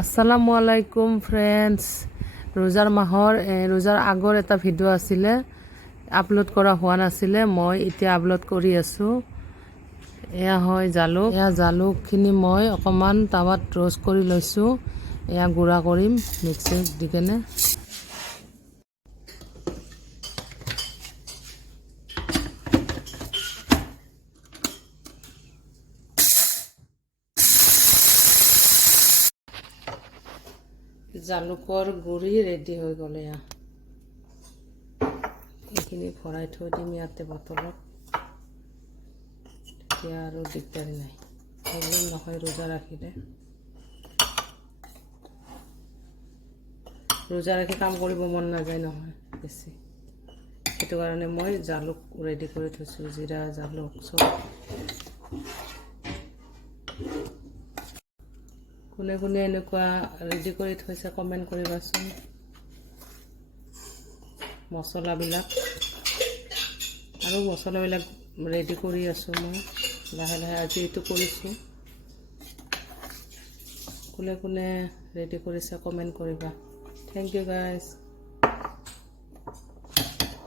আসসালামু আলাইকুম ফ্ৰেণ্ডছ। ৰোজাৰ মাহৰ ৰোজাৰ আগৰ এটা ভিডিঅ' আছিলে, আপলোড কৰা হোৱা নাছিলে, মই এতিয়া আপলোড কৰি আছোঁ। এয়া হয় জালুক। এয়া জালুকখিনি মই অকণমান টাৱাত ৰ'ষ্ট কৰি লৈছোঁ। এয়া গুড়া কৰিম মিক্সিত দি কেনে। জালুকৰ গুড়ি ৰেডি হৈ গ'ল। এয়া এইখিনি ভৰাই থৈ দিম ইয়াতে বটলত, তেতিয়া আৰু দিগদাৰি নাই, প্ৰব্লেম নহয় ৰোজা ৰাখিলে। ৰোজা ৰাখি কাম কৰিব মন নাযায় নহয় বেছি, সেইটো কাৰণে মই জালুক ৰেডি কৰি থৈছোঁ, জিৰা জালুক চব। কোনে কোনে এনেকুৱা ৰেডি কৰি থৈছে কমেণ্ট কৰিবাচোন। মছলাবিলাক আৰু মছলাবিলাক ৰেডি কৰি আছোঁ মই লাহে লাহে, আজি এইটো কৰিছোঁ। কোনে কোনে ৰেডি কৰিছে কমেণ্ট কৰিবা। Thank you guys.